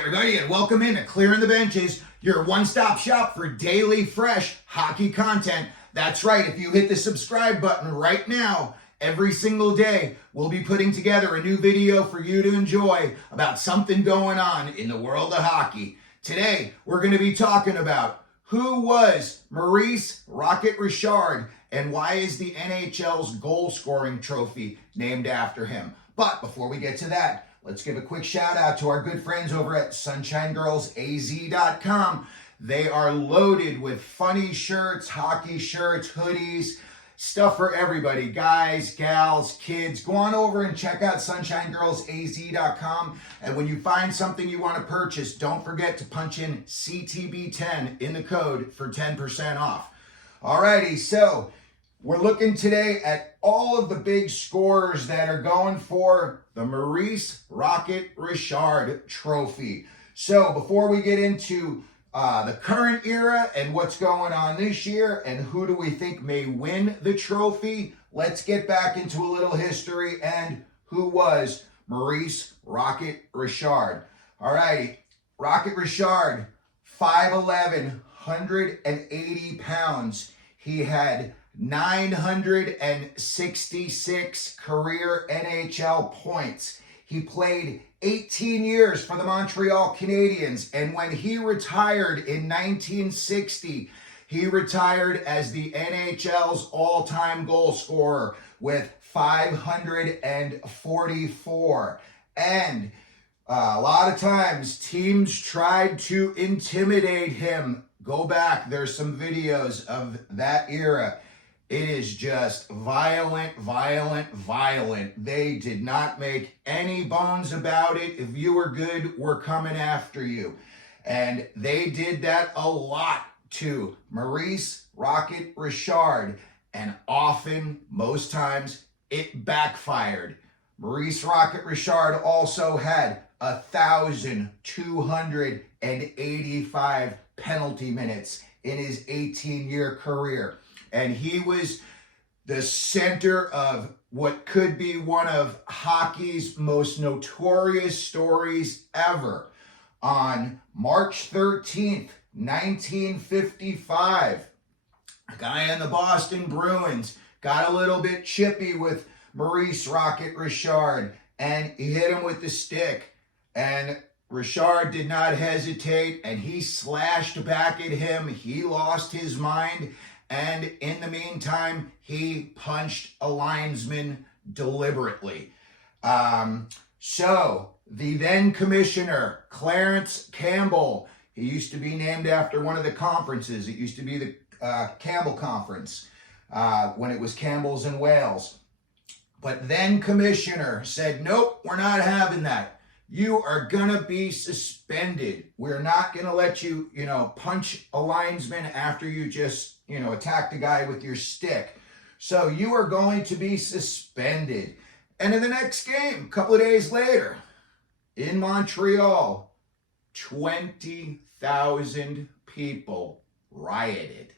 everybody, and welcome in to Clearing the Benches, your one-stop shop for daily fresh hockey content. That's right, if you hit the subscribe button right now, every single day we'll be putting together a new video for you to enjoy about something going on in the world of hockey. Today, we're going to be talking about who was Maurice "Rocket" Richard and why is the NHL's goal-scoring trophy named after him. But before we get to that, let's give a quick shout out to our good friends over at SunshineGirlsAZ.com. They are loaded with funny shirts, hockey shirts, hoodies, stuff for everybody. Guys, gals, kids. Go on over and check out SunshineGirlsAZ.com. And when you find something you want to purchase, don't forget to punch in CTB10 in the code for 10% off. Alrighty, so we're looking today at all of the big scorers that are going for the Maurice "Rocket" Richard trophy. So before we get into the current era and what's going on this year and who do we think may win the trophy, let's get back into a little history and who was Maurice "Rocket" Richard. All righty, Rocket Richard, 5'11", 180 pounds. He had 966 career NHL points. He played 18 years for the Montreal Canadiens, and when he retired in 1960, he retired as the NHL's all-time goal scorer with 544. And a lot of times, teams tried to intimidate him. Go back, there's some videos of that era. It is just violent, violent, violent. They did not make any bones about it. If you were good, we're coming after you. And they did that a lot to Maurice "Rocket" Richard. And often, most times, it backfired. Maurice "Rocket" Richard also had 1,285 penalty minutes in his 18-year career. And he was the center of what could be one of hockey's most notorious stories ever. On March 13th, 1955, a guy on the Boston Bruins got a little bit chippy with Maurice "Rocket" Richard, and he hit him with the stick. And Richard did not hesitate, and he slashed back at him. He lost his mind. And in the meantime, he punched a linesman deliberately. So the then commissioner, Clarence Campbell, he used to be named after one of the conferences. It used to be the Campbell Conference when it was Campbell's in Wales. But then commissioner said, nope, we're not having that. You are going to be suspended. We're not going to let you, punch a linesman after you just, attacked a guy with your stick. So you are going to be suspended. And in the next game, a couple of days later, in Montreal, 20,000 people rioted,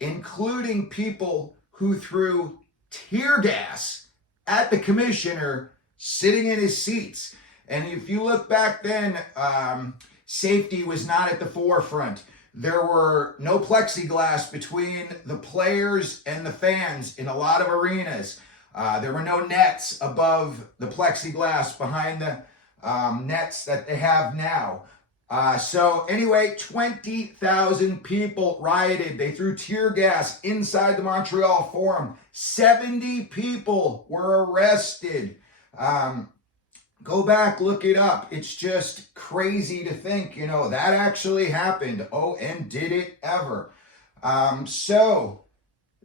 including people who threw tear gas at the commissioner sitting in his seats. And if you look back then, safety was not at the forefront. There were no plexiglass between the players and the fans in a lot of arenas. There were no nets above the plexiglass behind the nets that they have now. So anyway, 20,000 people rioted. They threw tear gas inside the Montreal Forum. 70 people were arrested. Go back, look it up. It's just crazy to think, that actually happened. Oh, and did it ever? So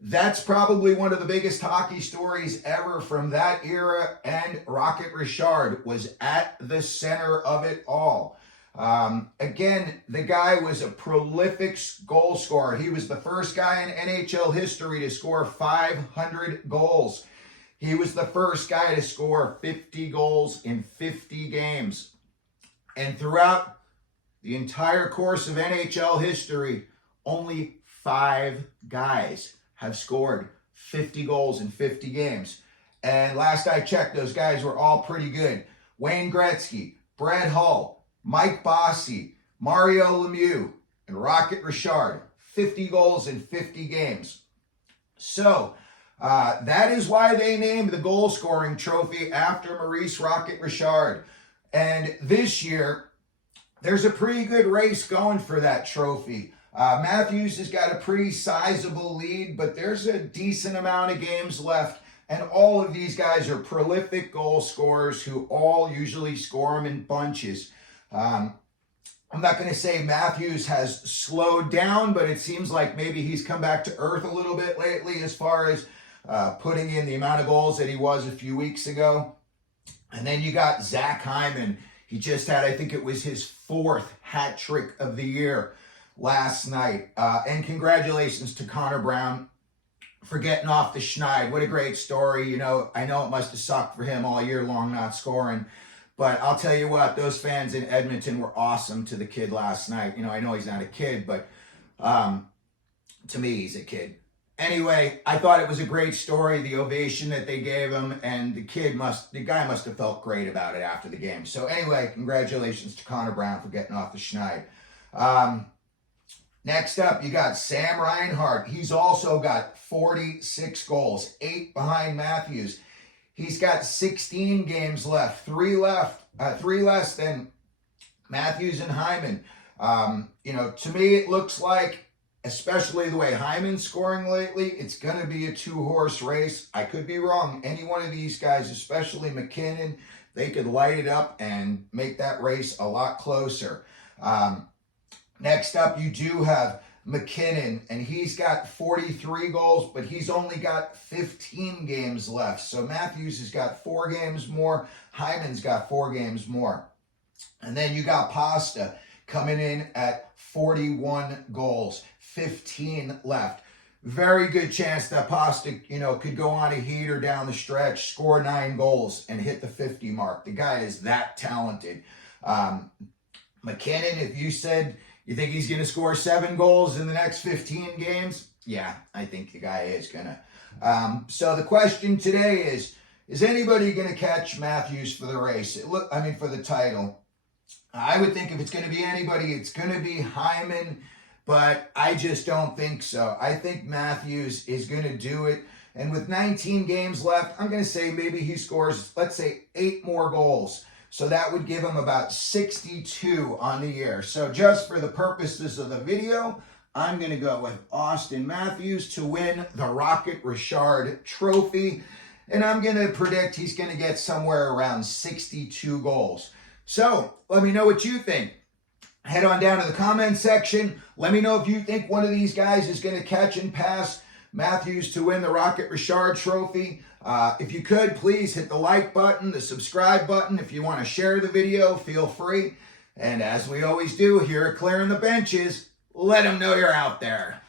that's probably one of the biggest hockey stories ever from that era, and Rocket Richard was at the center of it all. Again, the guy was a prolific goal scorer. He was the first guy in NHL history to score 500 goals. He was the first guy to score 50 goals in 50 games. And throughout the entire course of NHL history, only 5 guys have scored 50 goals in 50 games. And last I checked, those guys were all pretty good. Wayne Gretzky, Brett Hull, Mike Bossy, Mario Lemieux, and Rocket Richard. 50 goals in 50 games. So that is why they named the goal scoring trophy after Maurice Rocket Richard. And this year, there's a pretty good race going for that trophy. Matthews has got a pretty sizable lead, but there's a decent amount of games left. And all of these guys are prolific goal scorers who all usually score them in bunches. I'm not going to say Matthews has slowed down, but it seems like maybe he's come back to earth a little bit lately as far as putting in the amount of goals that he was a few weeks ago. And then you got Zach Hyman. He just had, I think it was his 4th hat trick of the year last night. And congratulations to Connor Brown for getting off the schneid. What a great story. You know, I know it must have sucked for him all year long not scoring. But I'll tell you what, those fans in Edmonton were awesome to the kid last night. You know, I know he's not a kid, but to me, he's a kid. Anyway, I thought it was a great story, the ovation that they gave him, and the guy must have felt great about it after the game. So anyway, congratulations to Connor Brown for getting off the schneid. Next up, you got Sam Reinhart. He's also got 46 goals, 8 behind Matthews. He's got 16 games left, 3 less than Matthews and Hyman. You know, to me, it looks like, especially the way Hyman's scoring lately, it's going to be a 2-horse race. I could be wrong. Any one of these guys, especially McKinnon, they could light it up and make that race a lot closer. Next up, you do have McKinnon, and he's got 43 goals, but he's only got 15 games left. So Matthews has got 4 games more. Hyman's got 4 games more. And then you got Pasta coming in at 41 goals, 15 left. Very good chance that Pasta, you know, could go on a heater down the stretch, score 9 goals, and hit the 50 mark. The guy is that talented. McKinnon, if you said you think he's going to score 7 goals in the next 15 games? Yeah, I think the guy is going to. So the question today is anybody going to catch Matthews for the race? For the title. I would think if it's going to be anybody, it's going to be Hyman, but I just don't think so. I think Matthews is going to do it. And with 19 games left, I'm going to say maybe he scores, let's say, 8 more goals. So that would give him about 62 on the year. So just for the purposes of the video, I'm going to go with Austin Matthews to win the Rocket Richard Trophy. And I'm going to predict he's going to get somewhere around 62 goals. So let me know what you think. Head on down to the comment section. Let me know if you think one of these guys is going to catch and pass Matthews to win the Rocket Richard Trophy. If you could, please hit the like button, the subscribe button. If you want to share the video, feel free. And as we always do here at Clearing the Benches, let them know you're out there.